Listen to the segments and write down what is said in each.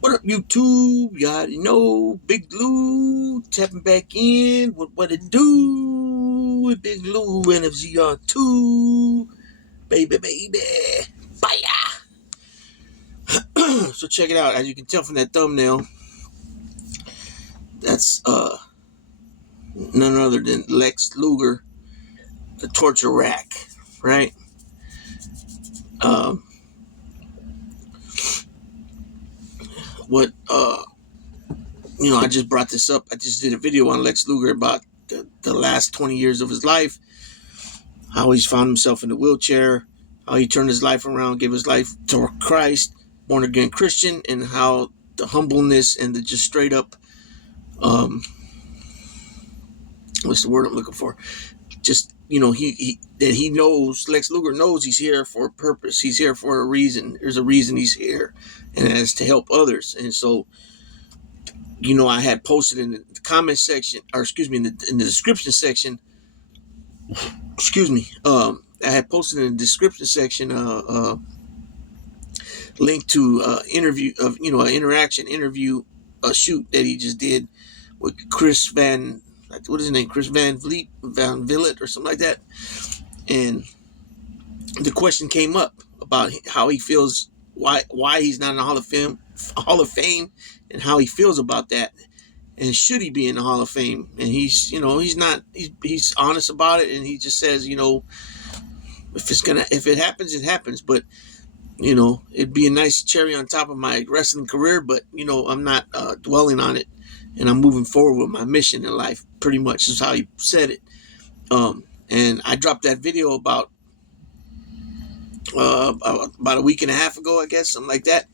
What up, YouTube? You already know Big Lou tapping back in with what it do with Big Lou NFZR2. Baby. Fire! So check it out. As you can tell from that thumbnail, that's none other than Lex Lugar, the torture rack, right? Um, what I just brought this up. I just did a video on Lex Lugar about the last 20 years of his life, how he's found himself in the wheelchair, how he turned his life around, gave his life to Christ, born again Christian, and how the humbleness and the just straight up, um, what's the word I'm looking for? Just, he knows, Lex Luger knows he's here for a purpose. He's here for a reason. There's a reason he's here, and that's to help others. And so, I had posted in the comment section, or excuse me, in the description section, I had posted in the description section, link to interview of an interaction interview, a shoot that he just did with what is his name, Chris Van Vliet or something like that. And the question came up about how he feels, why he's not in the Hall of Fame, and how he feels about that, and should he be in the Hall of Fame. And he's not, he's honest about it, and he just says, if it happens, it happens. But it'd be a nice cherry on top of my wrestling career, but I'm not dwelling on it, and I'm moving forward with my mission in life. Pretty much is how he said it. And I dropped that video about a week and a half ago, I guess, something like that.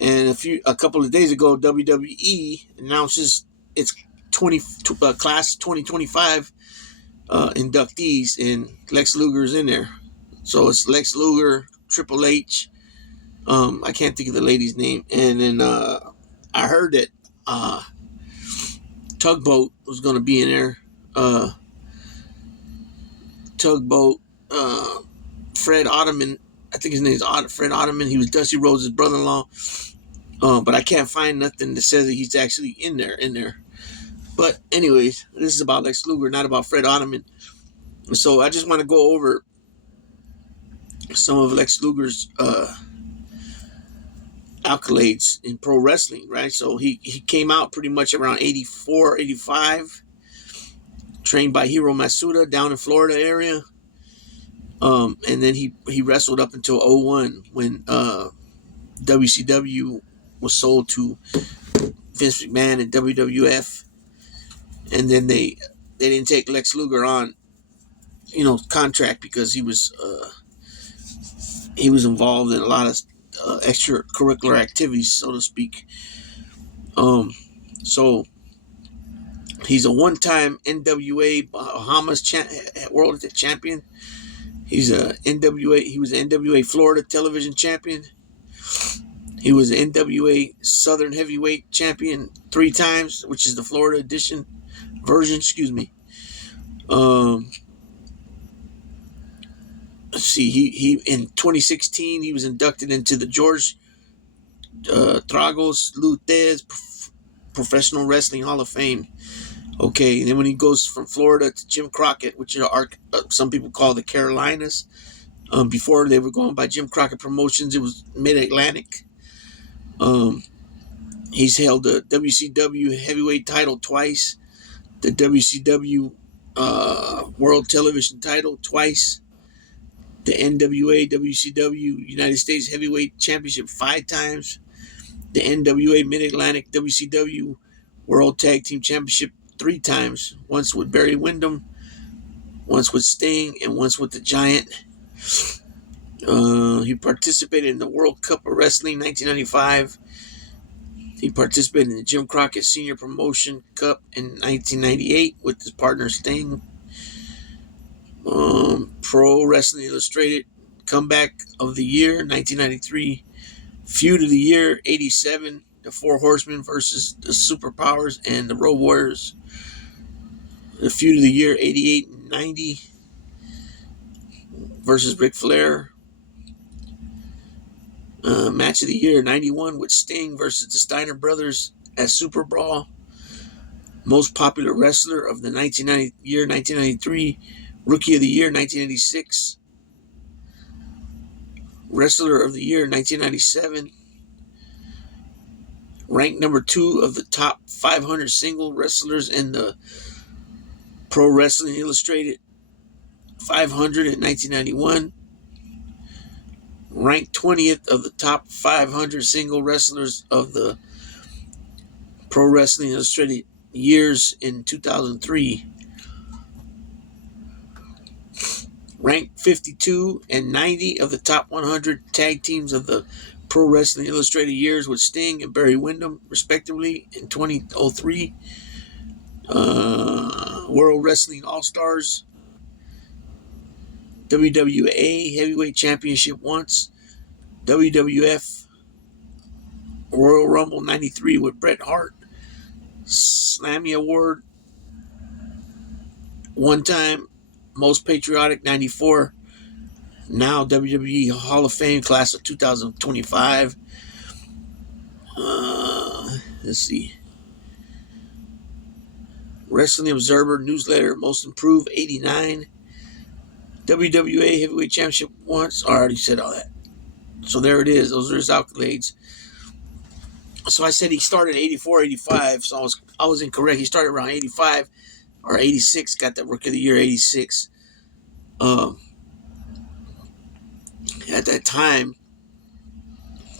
And a couple of days ago, WWE announces its class 2025 inductees, and Lex Luger's in there. So it's Lex Luger, Triple H. I can't think of the lady's name. And then I heard that Tugboat was going to be in there. Tugboat, Fred Ottoman. I think his name is Fred Ottoman. He was Dusty Rhodes' brother-in-law. But I can't find nothing that says that he's actually in there. But anyways, this is about Lex Luger, not about Fred Ottoman. So I just want to go over some of Lex Luger's accolades in pro wrestling, right? So he came out pretty much around 84, 85, trained by Hiro Masuda down in Florida area. And then he wrestled up until 01 when WCW was sold to Vince McMahon and WWF. And then they didn't take Lex Luger on, contract, because he was involved in a lot of extracurricular activities, so to speak. So he's a one-time NWA Bahamas World Champion. He was an NWA Florida Television Champion. He was an NWA Southern Heavyweight Champion 3 times, which is the Florida version. Excuse me. Let's see. He in 2016 he was inducted into the George Tragos Lutez Professional Wrestling Hall of Fame. Okay, and then when he goes from Florida to Jim Crockett, which some people call the Carolinas. Before they were going by Jim Crockett Promotions, it was Mid-Atlantic. He's held the WCW heavyweight title twice, the WCW World Television title twice, the NWA WCW United States Heavyweight Championship 5 times, the NWA Mid-Atlantic WCW World Tag Team Championship 3 times, once with Barry Windham, once with Sting, and once with the Giant. He participated in the World Cup of Wrestling 1995. He participated in the Jim Crockett Senior Promotion Cup in 1998 with his partner Sting. Pro Wrestling Illustrated Comeback of the Year 1993. Feud of the Year 87. The Four Horsemen versus the Superpowers and the Road Warriors. The Feud of the Year 88 and 90 versus Ric Flair. Match of the year 91 with Sting versus the Steiner Brothers at Super Brawl. Most popular wrestler of the 1993. Rookie of the year 1986. Wrestler of the year 1997. Ranked number 2 of the top 500 single wrestlers in the Pro Wrestling Illustrated 500 in 1991. Ranked 20th of the top 500 single wrestlers of the Pro Wrestling Illustrated years in 2003. Ranked 52 and 90 of the top 100 tag teams of the Pro Wrestling Illustrated years with Sting and Barry Windham, respectively, in 2003. World Wrestling All-Stars. WWA Heavyweight Championship once. WWF Royal Rumble 93 with Bret Hart. Slammy Award one time. Most Patriotic 94. Now WWE Hall of Fame class of 2025. Let's see. Wrestling Observer Newsletter Most Improved 89. WWA Heavyweight Championship once. I already said all that. So there it is. Those are his accolades. So I said he started 84, 85. So I was incorrect. He started around 85 or 86. Got that Rookie of the Year 86. At that time,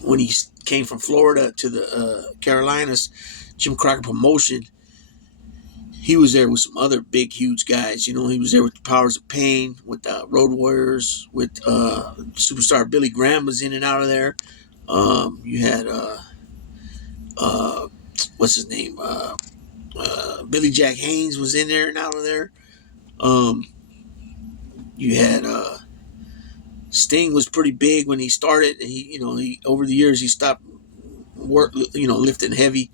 when he came from Florida to the Carolinas, Jim Crockett Promotion, he was there with some other big, huge guys. You know, he was there with the Powers of Pain, with the Road Warriors, with superstar Billy Graham was in and out of there. You had what's his name? Billy Jack Haynes was in there and out of there. You had Sting was pretty big when he started. He over the years he stopped lifting heavy.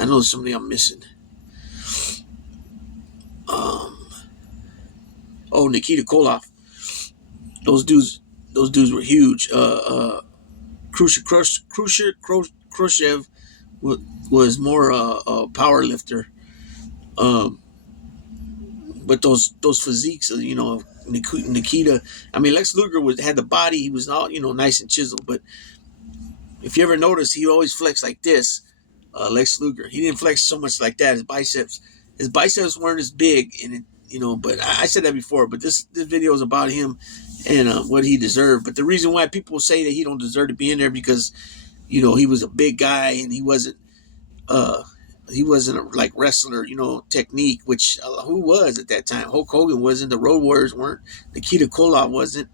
I know somebody I'm missing. Nikita Koloff. Those dudes were huge. Khrushchev was more a power lifter. But those physiques, Nikita. I mean, Lex Luger had the body. He was all nice and chiseled. But if you ever notice, he always flexed like this. Lex Luger. He didn't flex so much like that. His biceps weren't as big, and But I said that before. But this video is about him and what he deserved. But the reason why people say that he don't deserve to be in there because he was a big guy and he wasn't a like wrestler, technique. Which who was at that time? Hulk Hogan wasn't. The Road Warriors weren't. Nikita Koloff wasn't.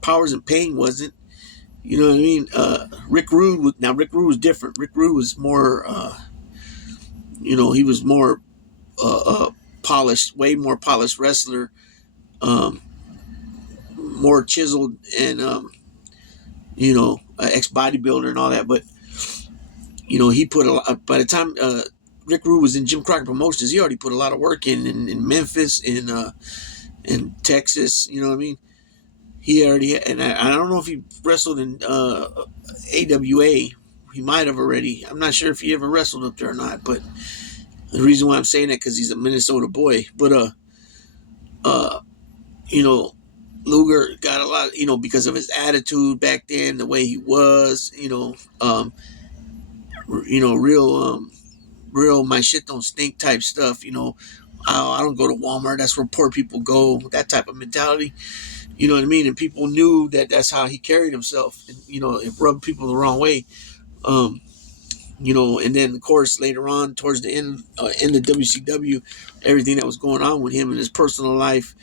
Powers and Pain wasn't. You know what I mean? Rick Rude was different. Rick Rude was more, he was more polished, way more polished wrestler, more chiseled and, ex bodybuilder and all that. But, he put a lot, by the time Rick Rude was in Jim Crockett Promotions, he already put a lot of work in Memphis, in Texas, you know what I mean? He already, and I don't know if he wrestled in AWA. He might have already. I'm not sure if he ever wrestled up there or not. But the reason why I'm saying that because he's a Minnesota boy. But Luger got a lot. Because of his attitude back then, the way he was. Real my shit don't stink type stuff. I don't go to Walmart. That's where poor people go. That type of mentality. You know what I mean? And people knew that that's how he carried himself. And, it rubbed people the wrong way. And then, of course, later on, towards the end of WCW, everything that was going on with him in his personal life,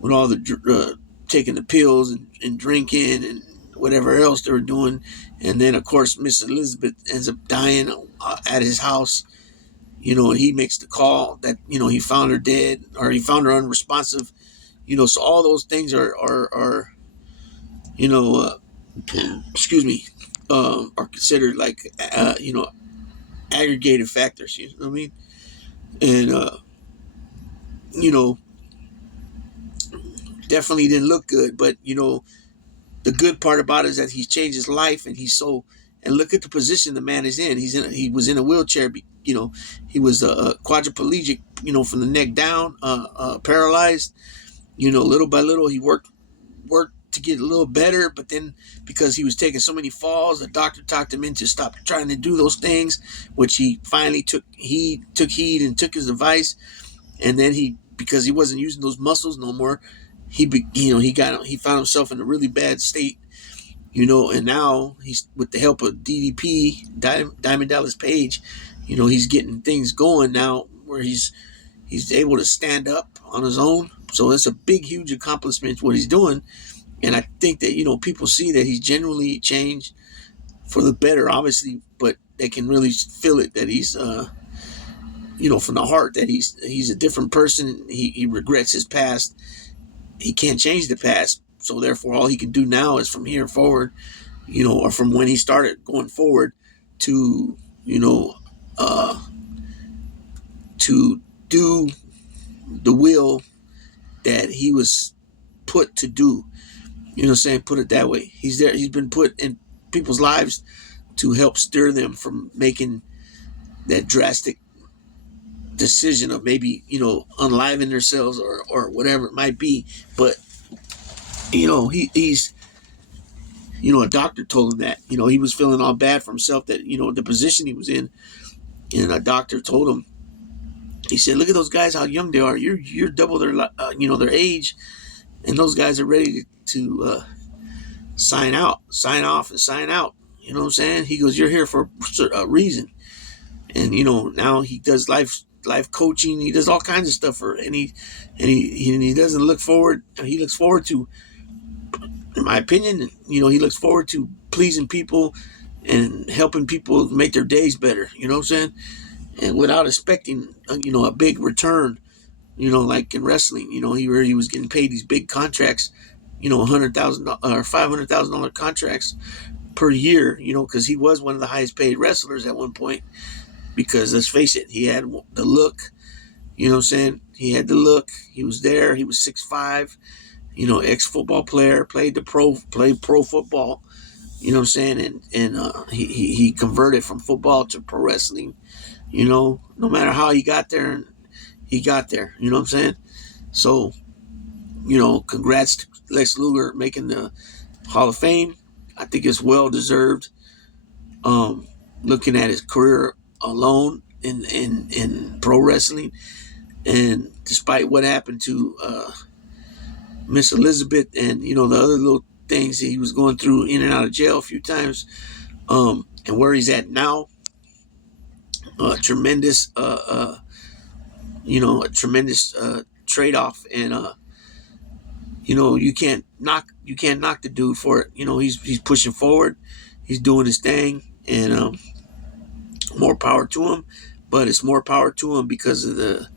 with all the taking the pills and drinking and whatever else they were doing. And then, of course, Miss Elizabeth ends up dying at his house. And he makes the call that, he found her dead or he found her unresponsive. So all those things are excuse me, are considered like, aggregated factors, you know what I mean? And, definitely didn't look good, but, the good part about it is that he's changed his life, and and look at the position the man is in. He was in a wheelchair. He was quadriplegic. From the neck down, paralyzed. Little by little, he worked to get a little better, but then because he was taking so many falls, the doctor talked him into stop trying to do those things, which he finally took heed and took his advice. And then because he wasn't using those muscles no more, he found himself in a really bad state. And now he's, with the help of DDP, Diamond Dallas Page, he's getting things going now where he's able to stand up on his own. So it's a big, huge accomplishment what he's doing. And I think that, people see that he's genuinely changed for the better, obviously, but they can really feel it that he's, from the heart, that he's a different person. He regrets his past. He can't change the past. So therefore, all he can do now is from here forward, or from when he started going forward to, to do the will that he was put to do. Put it that way. He's there. He's been put in people's lives to help steer them from making that drastic decision of maybe, unliving themselves or whatever it might be. But, he's, a doctor told him that, he was feeling all bad for himself that, the position he was in. And a doctor told him, he said, look at those guys, how young they are. You're double their, their age. And those guys are ready to sign off and sign out. You know what I'm saying? He goes, you're here for a reason. And, now he does life coaching. He does all kinds of stuff and he doesn't look forward. He looks forward to, in my opinion, he looks forward to pleasing people and helping people make their days better. You know what I'm saying? And without expecting, a big return, like in wrestling, he was getting paid these big contracts, $100,000 or $500,000 contracts per year, because he was one of the highest paid wrestlers at one point. Because let's face it, he had the look, you know what I'm saying? He had the look. He was there. He was 6'5", ex-football player, played pro football, you know what I'm saying? And he converted from football to pro wrestling, no matter how he got there, he got there, you know what I'm saying? So, congrats to Lex Luger making the Hall of Fame. I think it's well deserved. Looking at his career alone in pro wrestling, and despite what happened to Miss Elizabeth and the other little things that he was going through in and out of jail a few times, and where he's at now, tremendous a tremendous trade-off. And you can't knock the dude for it. He's pushing forward, he's doing his thing, and more power to him. But it's more power to him because of the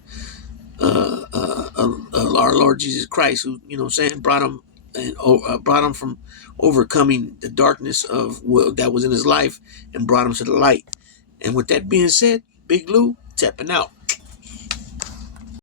our Lord Jesus Christ, who brought him from overcoming the darkness of that was in his life and brought him to the light. And with that being said, Big Lou tapping out.